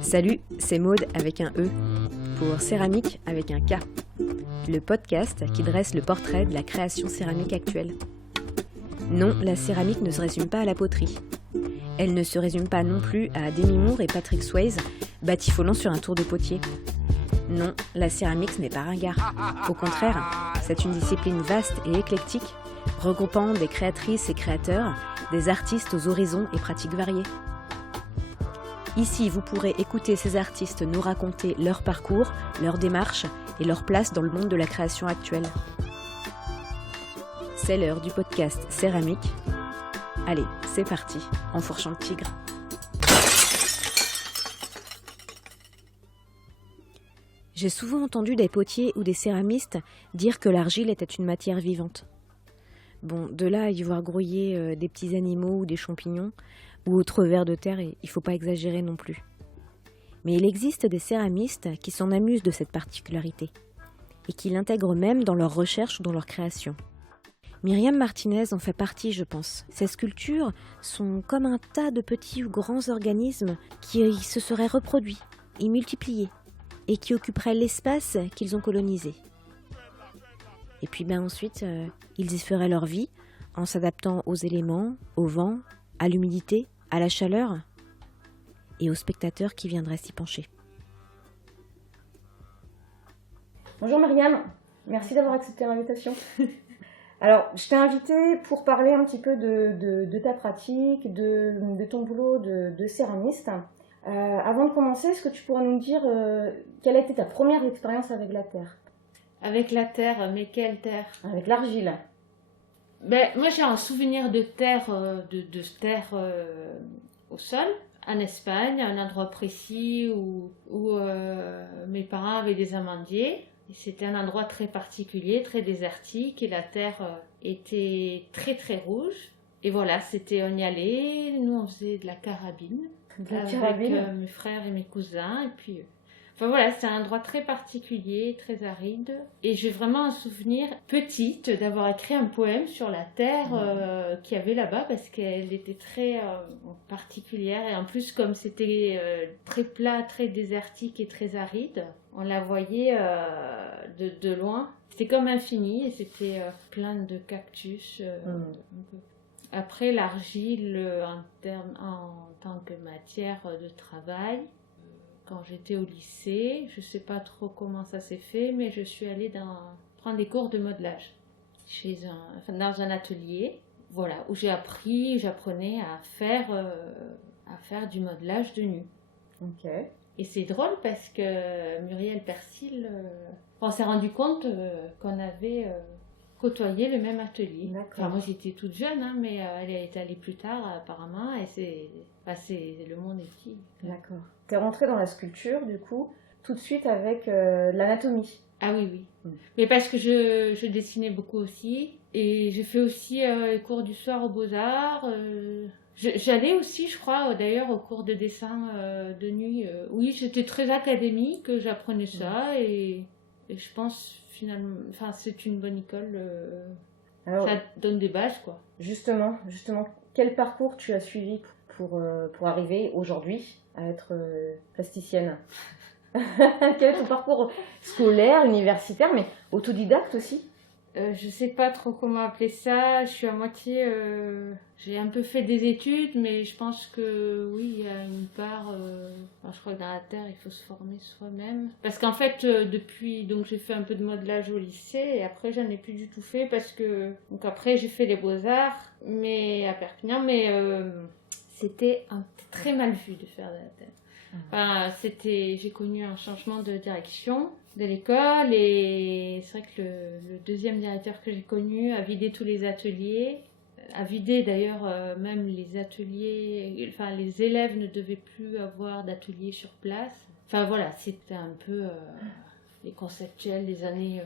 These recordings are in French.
Salut, c'est Maude avec un E, pour Céramique avec un K, le podcast qui dresse le portrait de la création céramique actuelle. Non, la céramique ne se résume pas à la poterie. Elle ne se résume pas non plus à Demi Moore et Patrick Swayze, batifolant sur un tour de potier. Non, la céramique ce n'est pas ringard. Au contraire, c'est une discipline vaste et éclectique, regroupant des créatrices et créateurs, des artistes aux horizons et pratiques variées. Ici, vous pourrez écouter ces artistes nous raconter leur parcours, leur démarche et leur place dans le monde de la création actuelle. C'est l'heure du podcast Céramique. Allez, c'est parti, enfourchant le tigre. J'ai souvent entendu des potiers ou des céramistes dire que l'argile était une matière vivante. Bon, de là à y voir grouiller des petits animaux ou des champignons, ou autres vers de terre, il ne faut pas exagérer non plus. Mais il existe des céramistes qui s'en amusent de cette particularité, et qui l'intègrent même dans leurs recherches ou dans leur création. Myriam Martinez en fait partie, je pense. Ces sculptures sont comme un tas de petits ou grands organismes qui se seraient reproduits et multipliés, et qui occuperaient l'espace qu'ils ont colonisé. Et puis ensuite, ils y feraient leur vie en s'adaptant aux éléments, au vent, à l'humidité, à la chaleur et aux spectateurs qui viendraient s'y pencher. Bonjour Myriam, merci d'avoir accepté l'invitation. Alors, je t'ai invitée pour parler un petit peu de ta pratique, de ton boulot de céramiste. Avant de commencer, est-ce que tu pourrais nous dire quelle a été ta première expérience avec la terre ? Avec la terre, mais quelle terre ? Avec l'argile. Moi j'ai un souvenir de terre, de terre au sol, en Espagne, à un endroit précis où mes parents avaient des amandiers. Et c'était un endroit très particulier, très désertique, et la terre était très très rouge. Et voilà, on y allait, nous on faisait de la carabine, avec mes frères et mes cousins, et puis... Enfin voilà, c'est un endroit très particulier, très aride. Et j'ai vraiment un souvenir petite d'avoir écrit un poème sur la terre qu'il y avait là-bas parce qu'elle était très particulière. Et en plus, comme c'était très plat, très désertique et très aride, on la voyait de loin. C'était comme infini et c'était plein de cactus. Après, l'argile en tant que matière de travail, quand j'étais au lycée, je ne sais pas trop comment ça s'est fait, mais je suis allée prendre des cours de modelage dans un atelier, voilà, où j'apprenais à faire du modelage de nu. Ok. Et c'est drôle parce que Muriel Persil, on s'est rendu compte qu'on avait côtoyé le même atelier. D'accord. Enfin, moi j'étais toute jeune, mais elle est allée plus tard apparemment, et le monde est petit. D'accord. T'es rentrée dans la sculpture, du coup, tout de suite avec l'anatomie. Ah oui. Mais parce que je dessinais beaucoup aussi. Et j'ai fait aussi les cours du soir aux Beaux-Arts. J'allais aussi, je crois, d'ailleurs, au cours de dessin de nuit. Oui, j'étais très académique, j'apprenais ça. Et je pense, finalement, c'est une bonne école. Alors, ça donne des bases, quoi. Justement, quel parcours tu as suivi pour arriver aujourd'hui à être plasticienne? Quel est ton parcours scolaire, universitaire, mais autodidacte aussi? Je sais pas trop comment appeler ça. Je suis à moitié... j'ai un peu fait des études, mais je pense que oui, il y a une part... je crois que dans la terre, il faut se former soi-même. Parce qu'en fait, donc j'ai fait un peu de modelage au lycée, et après, j'en ai plus du tout fait, parce que... Donc après, j'ai fait les Beaux-Arts, mais à Perpignan, mais c'était très mal vu de faire de la terre. J'ai connu un changement de direction de l'école, et c'est vrai que le deuxième directeur que j'ai connu a vidé tous les ateliers, a vidé d'ailleurs même les ateliers, les élèves ne devaient plus avoir d'atelier sur place. Enfin voilà, c'était un peu les conceptuels des années,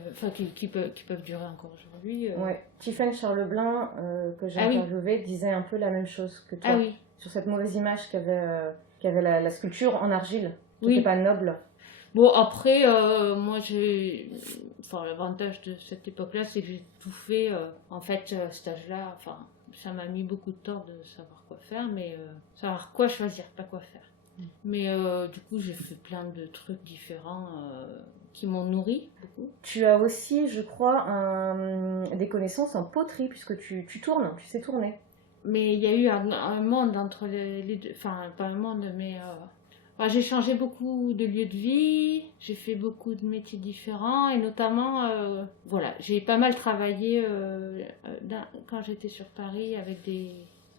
qui peuvent durer encore aujourd'hui. Ouais, Tiffaine Charleblin, que j'ai interviewé, disait un peu la même chose que toi. Ah oui. Sur cette mauvaise image qu'avait la sculpture en argile, qui n'était pas noble. Bon, après, moi, l'avantage de cette époque-là, c'est que j'ai tout fait. En fait, à cet âge-là, ça m'a mis beaucoup de temps de savoir quoi faire, mais savoir quoi choisir, pas quoi faire. Mais du coup, j'ai fait plein de trucs différents qui m'ont nourri beaucoup. Tu as aussi, je crois, des connaissances en poterie, puisque tu tournes, tu sais tourner. Mais il y a eu un monde entre les deux, enfin pas un monde, mais j'ai changé beaucoup de lieux de vie, j'ai fait beaucoup de métiers différents et notamment, voilà, j'ai pas mal travaillé quand j'étais sur Paris avec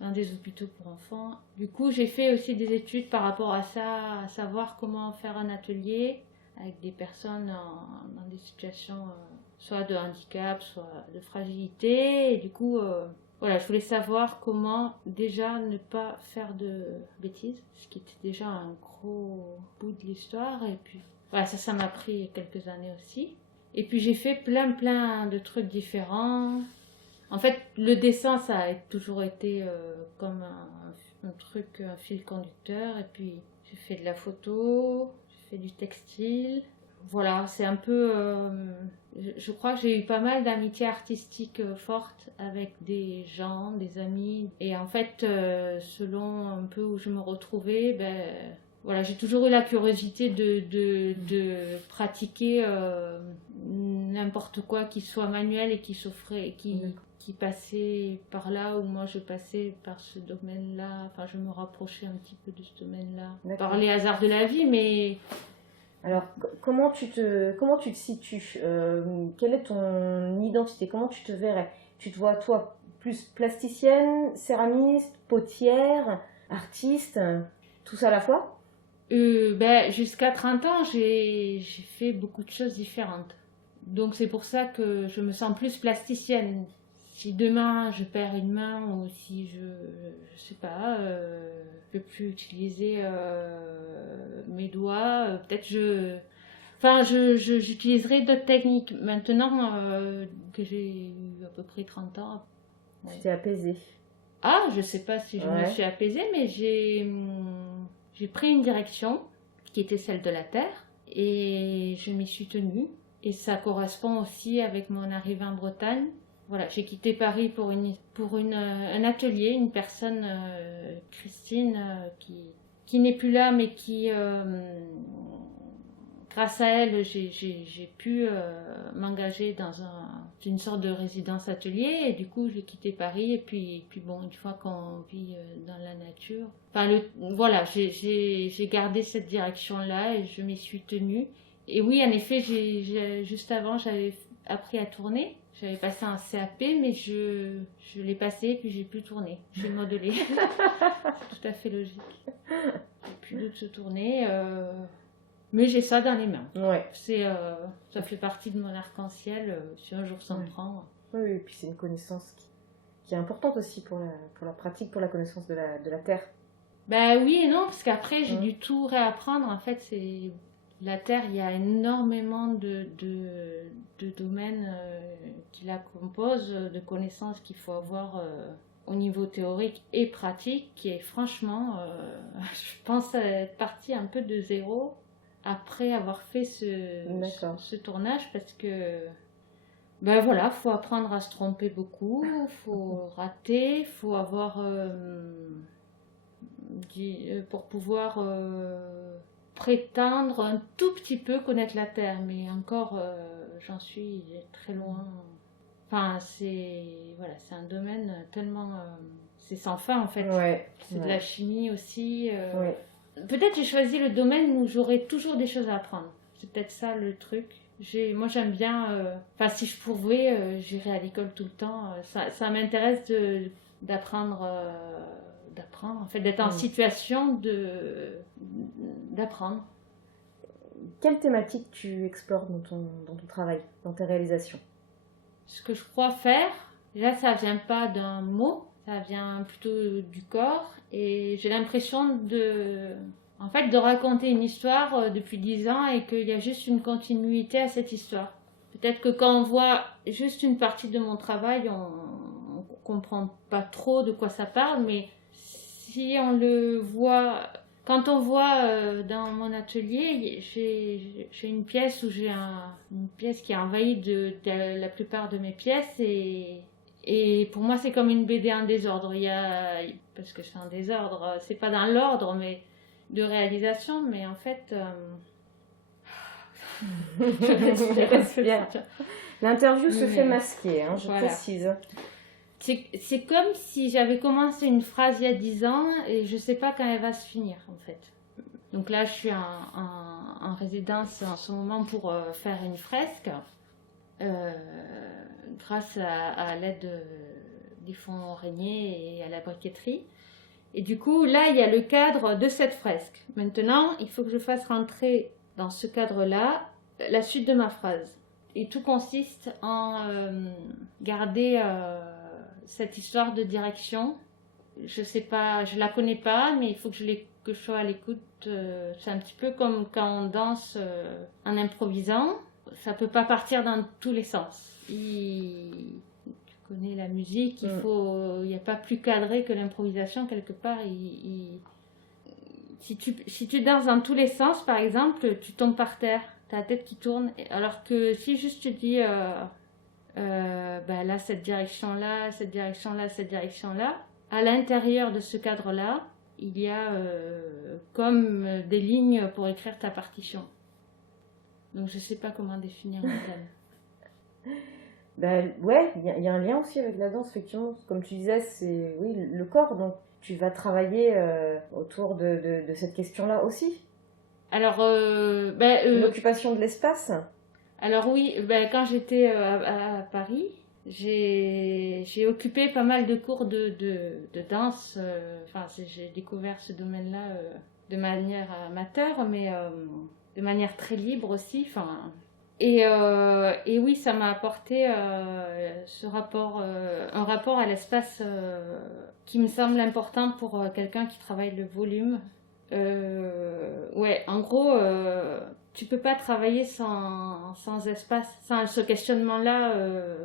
dans des hôpitaux pour enfants. Du coup, j'ai fait aussi des études par rapport à ça, à savoir comment faire un atelier avec des personnes dans des situations soit de handicap, soit de fragilité. Et du coup, voilà, je voulais savoir comment déjà ne pas faire de bêtises, ce qui était déjà un gros bout de l'histoire. Et puis, voilà, ça m'a pris quelques années aussi. Et puis, j'ai fait plein de trucs différents. En fait, le dessin, ça a toujours été comme un truc, un fil conducteur. Et puis, j'ai fait de la photo, j'ai fait du textile. Voilà, c'est un peu... je crois que j'ai eu pas mal d'amitiés artistiques fortes avec des gens, des amis. Et en fait, selon un peu où je me retrouvais, ben, voilà, j'ai toujours eu la curiosité de pratiquer n'importe quoi qui soit manuel et qui s'offrait, qui passait par là où moi je passais par ce domaine-là. Enfin, je me rapprochais un petit peu de ce domaine-là. Par les hasards de la vie, mais... Alors, comment tu te situes? Quelle est ton identité? Comment tu te verrais? Tu te vois, toi, plus plasticienne, céramiste, potière, artiste, tout ça à la fois? Ben, jusqu'à 30 ans, j'ai fait beaucoup de choses différentes. Donc c'est pour ça que je me sens plus plasticienne. Si demain je perds une main ou si je sais pas, je peux plus utiliser mes doigts, peut-être j'utiliserai d'autres techniques. Maintenant que j'ai eu à peu près 30 ans. Ouais. Tu t'es apaisée. Ah, je sais pas si je me suis apaisée, mais j'ai pris une direction qui était celle de la terre et je m'y suis tenue. Et ça correspond aussi avec mon arrivée en Bretagne. Voilà, j'ai quitté Paris pour un atelier, une personne, Christine, qui n'est plus là, mais qui, grâce à elle, j'ai pu m'engager dans une sorte de résidence atelier. Et du coup, j'ai quitté Paris. Et puis bon, une fois qu'on vit dans la nature, voilà, j'ai gardé cette direction-là et je m'y suis tenue. Et oui, en effet, juste avant, j'avais appris à tourner. J'avais passé un CAP, mais je l'ai passé et puis j'ai plus tourné. J'ai modelé. C'est tout à fait logique. J'ai plus de se tourner. Mais j'ai ça dans les mains. Ouais. Ça fait partie de mon arc-en-ciel si un jour ça me prend. Oui, et puis c'est une connaissance qui est importante aussi pour la pratique, pour la connaissance de la terre. Ben oui et non, parce qu'après j'ai dû tout réapprendre. En fait, c'est la terre, il y a énormément de domaines qui la composent, de connaissances qu'il faut avoir au niveau théorique et pratique, qui est franchement, je pense être partie un peu de zéro après avoir fait ce tournage, parce que ben voilà, faut apprendre à se tromper beaucoup, faut rater, faut avoir pour pouvoir prétendre un tout petit peu connaître la Terre, mais encore j'en suis très loin. Enfin, c'est un domaine tellement c'est sans fin en fait. C'est de la chimie aussi. Peut-être j'ai choisi le domaine où j'aurai toujours des choses à apprendre. C'est peut-être ça le truc. Moi j'aime bien. Si je pouvais, j'irais à l'école tout le temps. Ça m'intéresse d'apprendre. En fait, d'être en situation d'apprendre. Quelle thématique tu explores dans ton travail, dans tes réalisations? Ce que je crois faire, là ça vient pas d'un mot, ça vient plutôt du corps, et j'ai l'impression de raconter une histoire depuis 10 ans et qu'il y a juste une continuité à cette histoire. Peut-être que quand on voit juste une partie de mon travail, on comprend pas trop de quoi ça parle, mais si on le voit, quand on voit dans mon atelier, j'ai une pièce où une pièce qui est envahie de la plupart de mes pièces, et pour moi c'est comme une BD en désordre. Parce que c'est en désordre, c'est pas dans l'ordre, mais de réalisation, mais en fait... je Respire. L'interview se Mais- fait masquer, hein, je Voilà. précise. C'est comme si j'avais commencé une phrase il y a 10 ans et je sais pas quand elle va se finir en fait. Donc là, je suis en résidence en ce moment pour faire une fresque grâce à l'aide des fonds Régnier et à la briqueterie. Et du coup, là, il y a le cadre de cette fresque. Maintenant, il faut que je fasse rentrer dans ce cadre-là la suite de ma phrase. Et tout consiste en garder cette histoire de direction. Je sais pas, je la connais pas, mais il faut que que je sois à l'écoute. C'est un petit peu comme quand on danse en improvisant. Ça peut pas partir dans tous les sens. Tu connais la musique, il n'y a pas plus cadré que l'improvisation quelque part. Si tu danses dans tous les sens, par exemple, tu tombes par terre, t'as la tête qui tourne. Alors que si juste tu dis, là, cette direction-là, cette direction-là, cette direction-là, à l'intérieur de ce cadre-là, il y a comme des lignes pour écrire ta partition. Donc je sais pas comment définir le thème. Ben, ouais, il y a un lien aussi avec la danse, effectivement. Comme tu disais, c'est oui, le corps, donc tu vas travailler autour de cette question-là aussi. Alors, L'occupation de l'espace. alors oui, quand j'étais à Paris, j'ai occupé pas mal de cours de danse. J'ai découvert ce domaine-là de manière amateur, mais de manière très libre aussi. Et oui, ça m'a apporté un rapport à l'espace qui me semble important pour quelqu'un qui travaille le volume. En gros, tu peux pas travailler sans espace, sans ce questionnement-là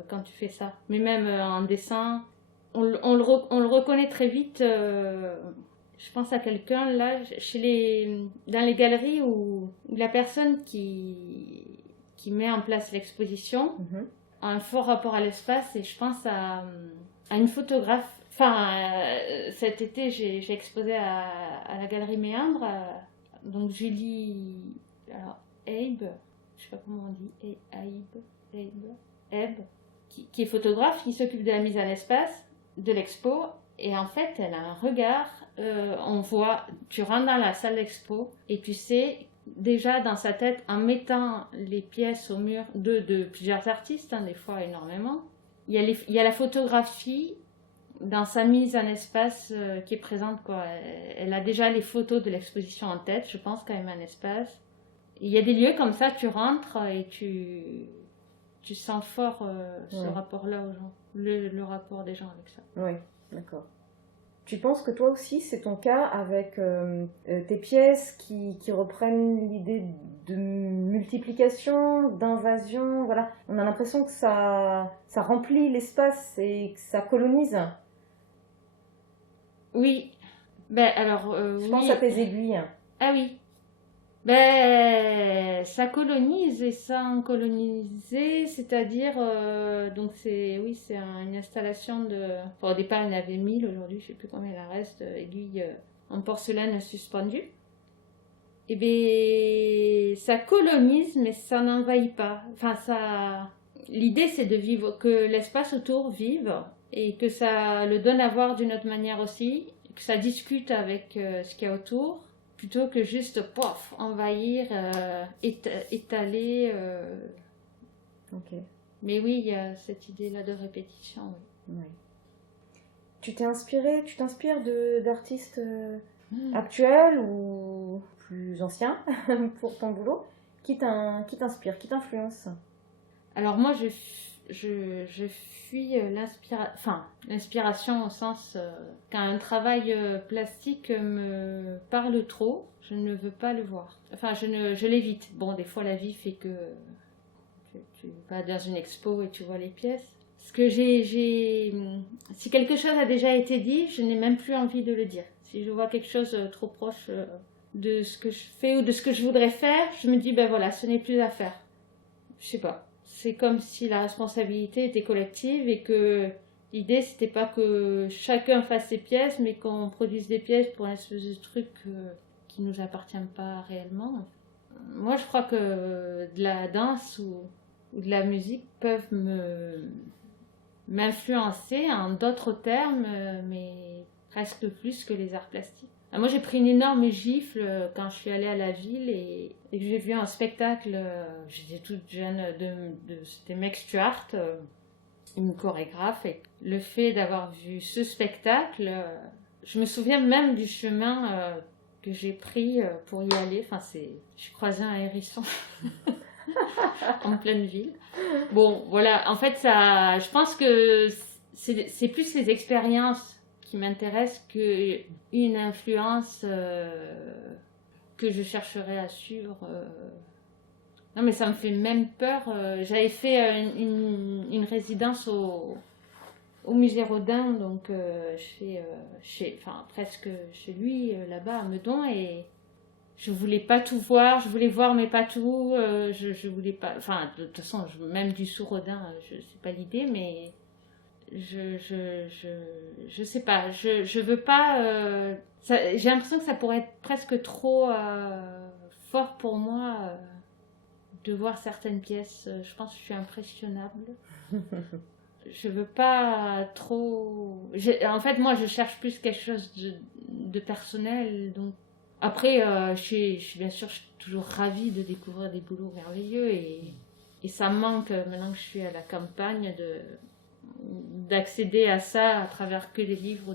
quand tu fais ça. Mais même en dessin, on le reconnaît très vite. Je pense à quelqu'un là, dans les galeries où la personne qui met en place l'exposition a un fort rapport à l'espace, et je pense à une photographe. Cet été, j'ai exposé à la Galerie Méandre, donc Julie Abe, je sais pas comment on dit, Abe, qui est photographe, qui s'occupe de la mise en espace de l'expo, et en fait, elle a un regard, tu rentres dans la salle d'expo, et tu sais, déjà dans sa tête, en mettant les pièces au mur de plusieurs artistes, des fois énormément, il y a la photographie dans sa mise en espace qui est présente, quoi. Elle a déjà les photos de l'exposition en tête, je pense, quand même un espace. Il y a des lieux comme ça, tu rentres et tu sens fort ce rapport-là aux gens, le rapport des gens avec ça. Oui, d'accord. Tu penses que toi aussi, c'est ton cas avec tes pièces qui reprennent l'idée de multiplication, d'invasion, voilà. On a l'impression que ça remplit l'espace et que ça colonise. Oui. Je pense à tes aiguilles. Ah oui. Ça colonise et sans coloniser, c'est-à-dire, donc c'est une installation au départ il y en avait 1000, aujourd'hui je sais plus combien il en reste, aiguilles en porcelaine suspendues. Et bien, ça colonise, mais ça n'envahit pas. L'idée c'est de vivre, que l'espace autour vive, et que ça le donne à voir d'une autre manière aussi, que ça discute avec ce qu'il y a autour, plutôt que juste envahir, étaler. Ok. Mais oui, il y a cette idée-là de répétition. Oui. Ouais. Tu t'inspires d'artistes actuels ou plus anciens pour ton boulot, qui t'inspire, qui t'influence? Alors moi, je fuis l'inspiration au sens quand un travail plastique me parle trop, je ne veux pas le voir. Je l'évite. Bon, des fois la vie fait que tu vas dans une expo et tu vois les pièces. Parce que si quelque chose a déjà été dit, je n'ai même plus envie de le dire. Si je vois quelque chose trop proche de ce que je fais ou de ce que je voudrais faire, je me dis ce n'est plus à faire. Je sais pas. C'est comme si la responsabilité était collective et que l'idée c'était pas que chacun fasse ses pièces, mais qu'on produise des pièces pour un espèce de truc qui nous appartient pas réellement. Moi, je crois que de la danse ou de la musique peuvent m'influencer en d'autres termes, mais presque plus que les arts plastiques. Moi, j'ai pris une énorme gifle quand je suis allée à la ville et que j'ai vu un spectacle, j'étais toute jeune, c'était Meg Stuart, une chorégraphe. Et le fait d'avoir vu ce spectacle, je me souviens même du chemin que j'ai pris pour y aller. Enfin, j'ai croisé un hérisson en pleine ville. Bon, voilà, en fait, je pense que c'est plus les expériences qui m'intéresse qu'une influence que je chercherais à suivre. Non, mais ça me fait même peur. J'avais fait une résidence au musée Rodin, donc enfin, presque chez lui, là-bas à Meudon, et je voulais pas tout voir, je voulais voir mais pas tout. Je voulais pas. Enfin, de toute façon, même du sous Rodin, c'est pas l'idée, mais. Je sais pas, je veux pas. J'ai l'impression que ça pourrait être presque trop fort pour moi de voir certaines pièces. Je pense que je suis impressionnable. Je veux pas trop. En fait, moi, je cherche plus quelque chose de personnel. Donc après, je suis bien sûr, je suis toujours ravie de découvrir des boulots merveilleux et ça me manque maintenant que je suis à la campagne d'accéder à ça à travers que les livres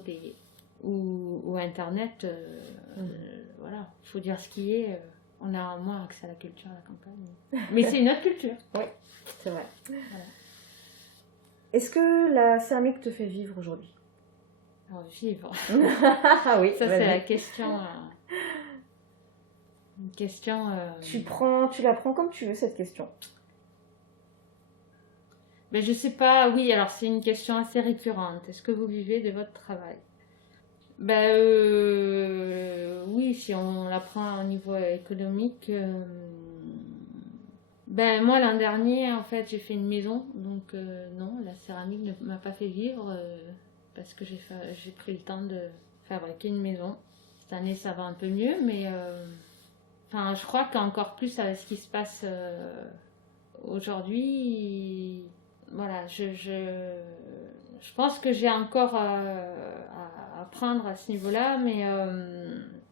ou internet. Voilà, il faut dire ce qui est. On a moins accès à la culture à la campagne. Mais c'est une autre culture. Oui, c'est vrai. Voilà. Est-ce que la céramique te fait vivre aujourd'hui? Alors, vivre. Ah oui, Ça, vas-y. c'est la question. Une question. Tu la prends comme tu veux, cette question. Mais je sais pas, oui, alors c'est une question assez récurrente. Est-ce que vous vivez de votre travail? Ben oui, si on la prend au niveau économique. Ben moi l'an dernier, en fait, j'ai fait une maison, donc non, la céramique ne m'a pas fait vivre parce que j'ai pris le temps de fabriquer une maison. Cette année, ça va un peu mieux, mais enfin, je crois qu'encore plus avec ce qui se passe aujourd'hui. Voilà, je pense que j'ai encore à apprendre à ce niveau-là, mais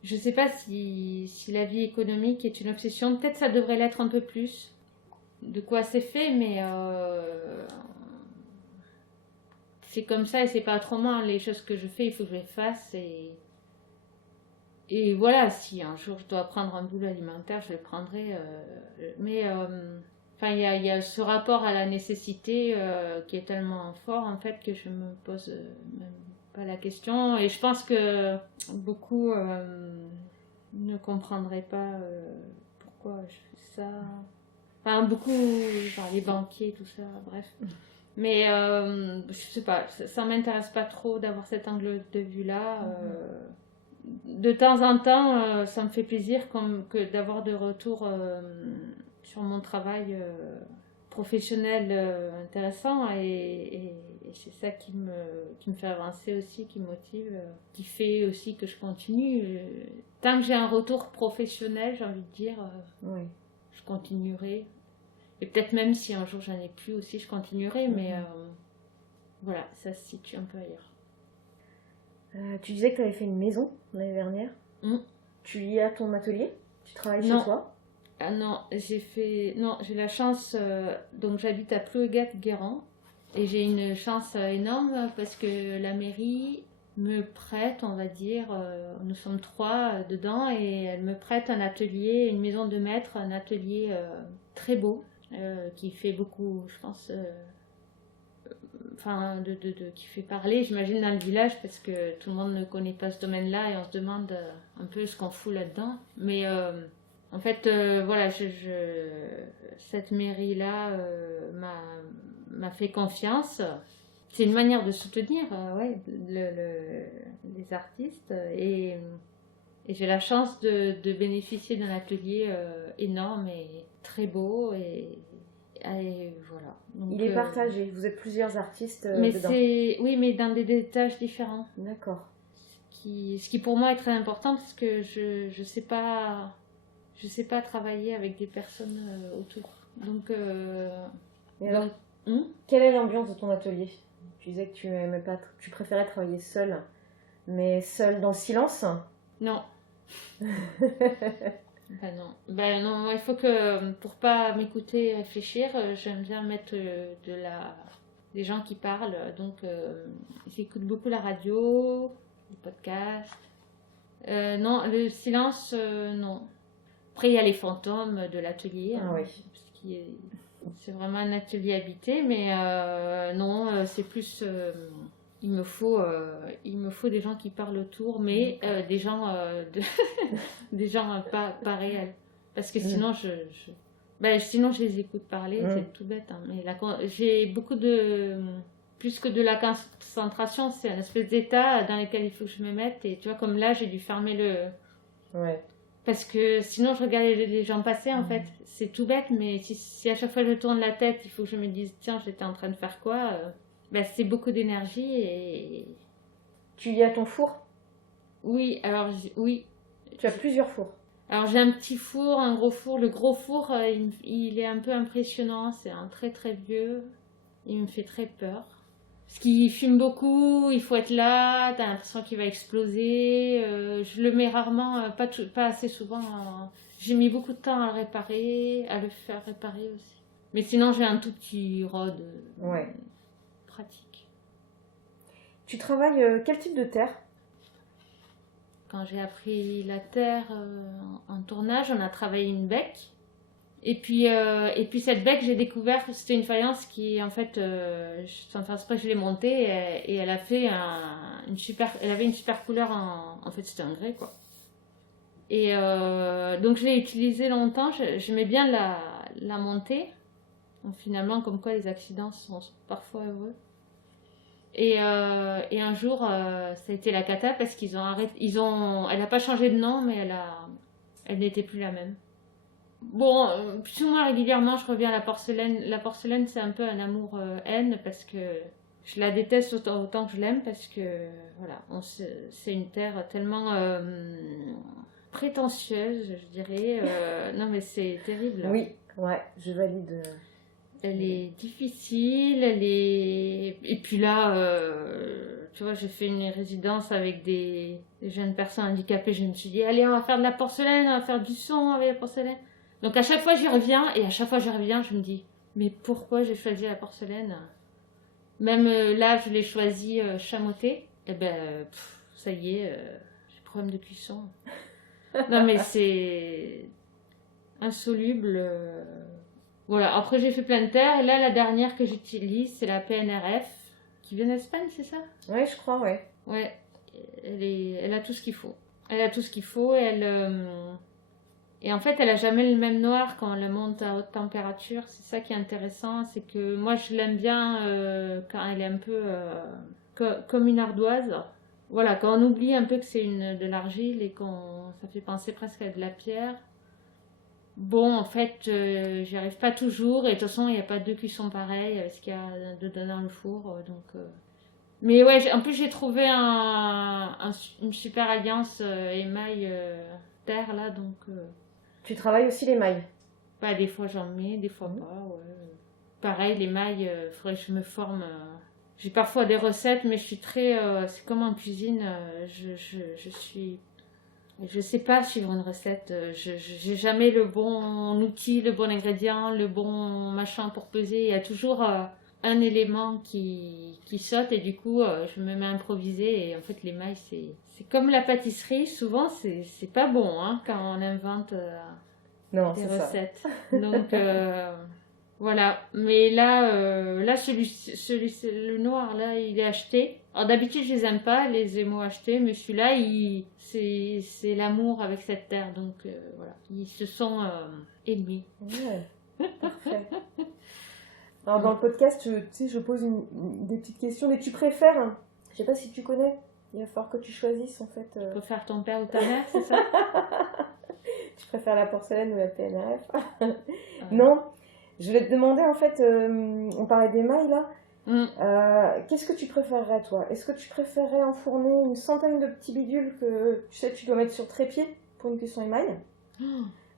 je ne sais pas si la vie économique est une obsession. Peut-être ça devrait l'être un peu plus. De quoi c'est fait, mais c'est comme ça et c'est pas autrement. Les choses que je fais, il faut que je les fasse. Et voilà, si un jour je dois prendre un boulot alimentaire, je le prendrai. Mais enfin, il y a ce rapport à la nécessité qui est tellement fort en fait que je me pose même pas la question. Et je pense que beaucoup ne comprendraient pas pourquoi je fais ça. Enfin, beaucoup, genre les banquiers, tout ça, bref. Mais je sais pas, ça m'intéresse pas trop d'avoir cet angle de vue-là. De temps en temps, ça me fait plaisir que d'avoir de retour sur mon travail professionnel intéressant et c'est ça qui me fait avancer aussi, qui me motive, qui fait aussi que je continue. Tant que j'ai un retour professionnel, j'ai envie de dire, Oui. je continuerai. Et peut-être même si un jour j'en ai plus aussi, je continuerai, mais voilà, ça se situe un peu ailleurs. Tu disais que tu avais fait une maison l'année dernière. Tu y as ton atelier? Tu travailles chez toi? Ah non, j'ai la chance, donc j'habite à Plouégat-Guérand et j'ai une chance énorme parce que la mairie me prête, on va dire, nous sommes 3 dedans et elle me prête un atelier, une maison de maître, un atelier très beau qui fait beaucoup, je pense, enfin, qui fait parler, j'imagine, dans le village parce que tout le monde ne connaît pas ce domaine-là et on se demande un peu ce qu'on fout là-dedans. Mais en fait, voilà, cette mairie-là m'a fait confiance. C'est une manière de soutenir ouais, les artistes et j'ai la chance de bénéficier d'un atelier énorme et très beau et voilà. Donc, il est partagé, vous êtes plusieurs artistes mais dedans. oui, mais dans des étages différents. D'accord. ce qui pour moi est très important parce que je sais pas travailler avec des personnes autour. Donc, Et alors, donc, quelle est l'ambiance de ton atelier? Tu disais que tu préférais travailler seule, mais seule dans le silence? non. Ben non, moi, il faut que, pour pas m'écouter et réfléchir, j'aime bien mettre des gens qui parlent. Donc, j'écoute beaucoup la radio, les podcasts. Non, le silence, non. Après, il y a les fantômes de l'atelier. Ah oui. C'est vraiment un atelier habité, mais non, c'est plus... il me faut des gens qui parlent autour, mais des gens, des gens pas réels. Parce que sinon, sinon, je les écoute parler, c'est tout bête. Hein, mais j'ai beaucoup de... Plus que de la concentration, c'est un espèce d'état dans lequel il faut que je me mette. Et tu vois, comme là, j'ai dû fermer le... Ouais. Parce que sinon, je regardais les gens passer, en fait. C'est tout bête, mais si à chaque fois je tourne la tête, il faut que je me dise, tiens, j'étais en train de faire quoi c'est beaucoup d'énergie et... Tu y as ton four? Oui, alors, oui. Tu as plusieurs fours? Alors, j'ai un petit four, un gros four. Le gros four, il est un peu impressionnant. C'est un très, très vieux. Il me fait très peur. Parce qu'il fume beaucoup, il faut être là, t'as l'impression qu'il va exploser. Je le mets rarement, pas assez souvent. J'ai mis beaucoup de temps à le réparer, à le faire réparer aussi. Mais sinon, j'ai un tout petit rod pratique. Tu travailles quel type de terre? Quand j'ai appris la terre en tournage, on a travaillé une becque. Et puis cette becque, j'ai découvert que c'était une faïence qui, en fait, sans faire exprès, je l'ai montée et elle a fait elle avait une super couleur en fait, c'était un grès, quoi. Et donc, je l'ai utilisée longtemps, j'aimais bien la monter. Donc, finalement, comme quoi les accidents sont parfois heureux. Et un jour, ça a été la cata parce qu'ils ont arrêté, elle n'a pas changé de nom, mais elle n'était plus la même. Bon, plus ou moins régulièrement, je reviens à la porcelaine. La porcelaine, c'est un peu un amour-haine parce que je la déteste autant que je l'aime parce que, voilà, c'est une terre tellement prétentieuse, je dirais. Non, mais c'est terrible. Oui, ouais, je valide. Elle est difficile, Et puis là, tu vois, j'ai fait une résidence avec des jeunes personnes handicapées. Je me suis dit, allez, on va faire de la porcelaine, on va faire du son avec la porcelaine. Donc à chaque fois j'y reviens, et à chaque fois j'y reviens, je me dis, mais pourquoi j'ai choisi la porcelaine? Même là, je l'ai choisi chamoté, et ça y est, j'ai problème de cuisson. Non mais c'est insoluble. Voilà, après j'ai fait plein de terres, et là la dernière que j'utilise, c'est la PNRF, qui vient d'Espagne, c'est ça? Ouais, je crois, ouais. Ouais, elle a tout ce qu'il faut. Elle a tout ce qu'il faut, et en fait, elle a jamais le même noir quand on le monte à haute température. C'est ça qui est intéressant, c'est que moi je l'aime bien quand elle est un peu comme une ardoise. Voilà, quand on oublie un peu que c'est de l'argile et ça fait penser presque à de la pierre. Bon, en fait, j'y arrive pas toujours, et de toute façon, il n'y a pas deux cuissons pareilles avec ce qu'il y a dedans dans le four. Mais ouais, en plus, j'ai trouvé une super alliance émail terre là, donc. Tu travailles aussi les mailles? Des fois j'en mets, des fois pas, ouais. Pareil, les mailles, faudrait que je me forme. J'ai parfois des recettes, mais je suis très... c'est comme en cuisine, je sais pas suivre une recette. J'ai jamais le bon outil, le bon ingrédient, le bon machin pour peser. Il y a toujours un élément qui saute, et du coup, je me mets à improviser. Et en fait, les mailles, c'est comme la pâtisserie. Souvent, c'est pas bon hein, quand on invente des recettes. Donc, voilà. Mais là, le noir, là, il est acheté. Alors d'habitude, je les aime pas, les émaux achetés, mais celui-là, c'est l'amour avec cette terre. Donc, voilà. Ils se sont aimés. Ouais, parfait. Alors dans le podcast, tu sais, je pose des petites questions, mais tu préfères, je sais pas si tu connais, il va falloir que tu choisisses en fait. Tu préfères ton père ou ta mère, c'est ça? Tu préfères la porcelaine ou la PNRF? Non, je vais te demander en fait, on parlait des mailles là, Qu'est-ce que tu préférerais, toi? Est-ce que tu préférerais enfourner une centaine de petits bidules que tu dois mettre sur trépied pour une cuisson émail?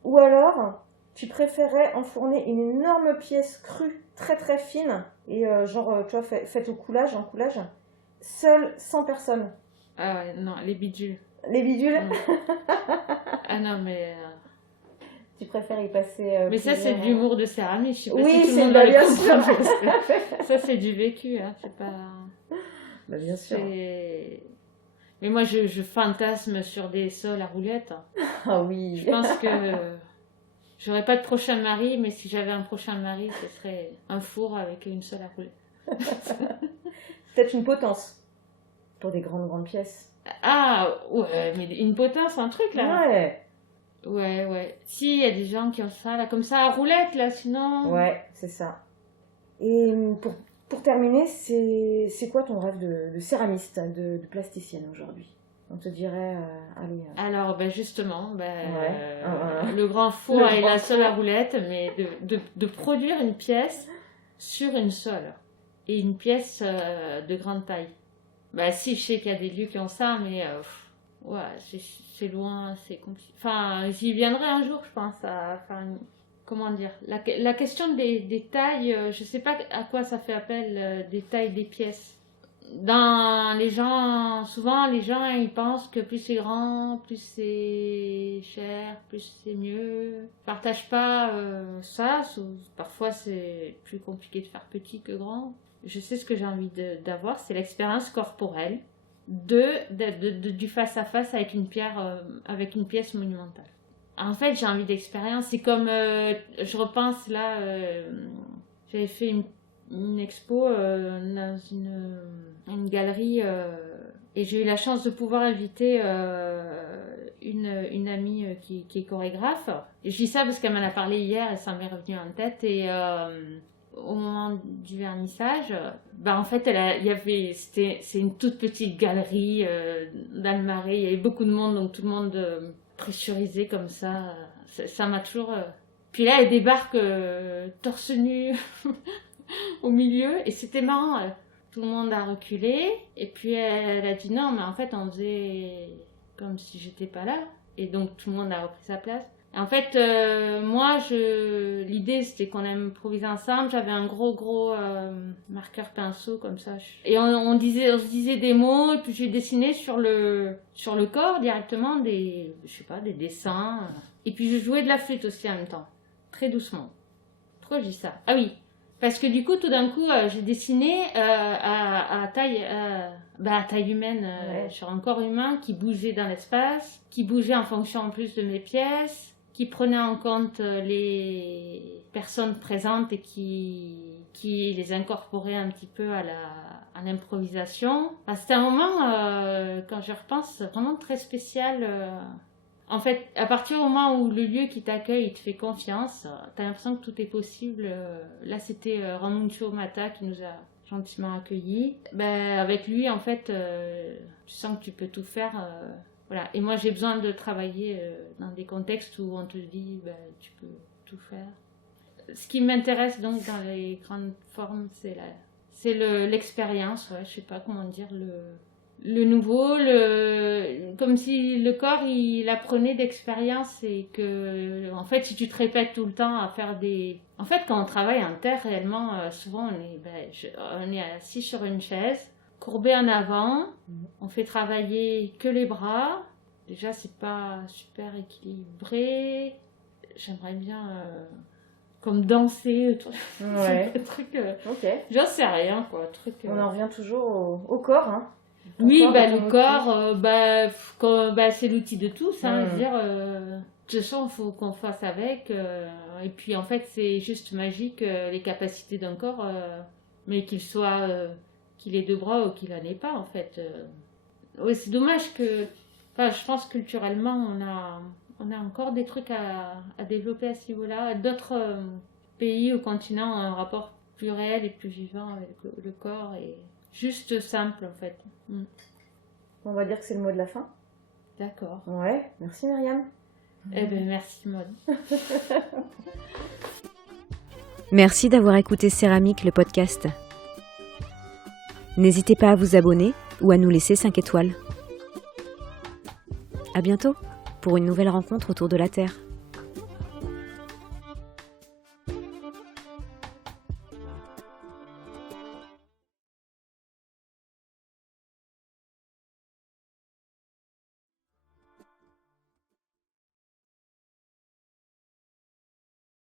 Ou alors, tu préférerais enfourner une énorme pièce crue, très très fine, et tu vois, faite en coulage, seule, sans personne? Ah ouais, non, les bidules. Les bidules? Ah non, mais... Tu préfères y passer mais ça, c'est de plusieurs... l'humour de céramique. Je sais pas Oui, si tout le c'est monde bah, va bien le sûr. comprendre. Parce que ça, c'est du vécu. Hein. C'est pas... Bah, bien sûr. Mais moi, je fantasme sur des sols à roulettes. Ah oui. Je pense que j'aurais pas de prochain mari, mais si j'avais un prochain mari, ce serait un four avec une seule à roulette. Peut-être une potence pour des grandes pièces. Ah, ouais, mais une potence, un truc là. Ouais. Ouais. Si, il y a des gens qui ont ça là, comme ça à roulette là, sinon. Ouais, c'est ça. Et pour terminer, c'est quoi ton rêve de céramiste, de plasticienne aujourd'hui? On te dirait, allez. Alors, ben justement, Ouais. le grand four Le est grand la seule four. à roulette, mais de produire une pièce sur une seule. Et une pièce de grande taille. Bah si, je sais qu'il y a des lieux qui ont ça, mais ouais, c'est loin, c'est compliqué. Enfin, j'y viendrai un jour, je pense. Comment dire, la question des tailles, je sais pas à quoi ça fait appel, des tailles des pièces. Souvent les gens ils pensent que plus c'est grand, plus c'est cher, plus c'est mieux. Je partage pas ça. Parfois c'est plus compliqué de faire petit que grand. Je sais ce que j'ai envie d'avoir, c'est l'expérience corporelle du face à face avec une pièce monumentale. En fait, j'ai envie d'expérience. C'est comme, je repense là, j'avais fait une expo dans une galerie et j'ai eu la chance de pouvoir inviter une amie qui est chorégraphe. Et je dis ça parce qu'elle m'en a parlé hier et ça m'est revenu en tête. Et au moment du vernissage, en fait, c'est une toute petite galerie dans le Marais. Il y avait beaucoup de monde, donc tout le monde pressurisé comme ça. Ça m'a toujours... Puis là, elle débarque torse nu au milieu et c'était marrant. Tout le monde a reculé et puis elle a dit non, mais en fait, on faisait comme si j'étais pas là. Et donc, tout le monde a repris sa place. En fait, moi, l'idée, c'était qu'on improvisait ensemble. J'avais un gros marqueur pinceau comme ça. Et on se disait des mots, et puis j'ai dessiné sur le corps directement des dessins. Et puis je jouais de la flûte aussi en même temps, très doucement. Pourquoi je dis ça? Ah oui, parce que du coup, tout d'un coup, j'ai dessiné à taille humaine, sur un corps humain qui bougeait dans l'espace, qui bougeait en fonction en plus de mes pièces, qui prenait en compte les personnes présentes et qui les incorporait un petit peu à l'improvisation. C'était un moment, quand je repense, vraiment très spécial. En fait, à partir du moment où le lieu qui t'accueille, il te fait confiance, t'as l'impression que tout est possible. Là, c'était Ramuncho Mata qui nous a gentiment accueillis. Avec lui, en fait, tu sens que tu peux tout faire. Voilà. Et moi, j'ai besoin de travailler dans des contextes où on te dit tu peux tout faire. Ce qui m'intéresse donc dans les grandes formes, c'est l'expérience. Ouais, je sais pas comment dire, le nouveau, comme si le corps il apprenait d'expérience et que en fait si tu te répètes tout le temps à faire en fait quand on travaille en terre réellement souvent on est assis sur une chaise courbé en avant, on fait travailler que les bras. Déjà, c'est pas super équilibré. J'aimerais bien comme danser autour de truc. Ok. J'en sais rien, quoi. On en revient toujours au corps, hein. Oui, le corps, c'est l'outil de tous. Hein, je veux dire, de toute façon, il faut qu'on fasse avec. Et puis, en fait, c'est juste magique, les capacités d'un corps, mais qu'il ait deux bras ou qu'il n'en ait pas, en fait. Oui, c'est dommage que... Enfin, je pense culturellement, on a encore des trucs à développer à ce niveau-là. D'autres pays ou continents ont un rapport plus réel et plus vivant avec le corps et juste simple, en fait. On va dire que c'est le mot de la fin. D'accord. Ouais, merci Myriam. Merci Maud. Merci d'avoir écouté Céramique, le podcast. N'hésitez pas à vous abonner ou à nous laisser 5 étoiles. À bientôt pour une nouvelle rencontre autour de la Terre.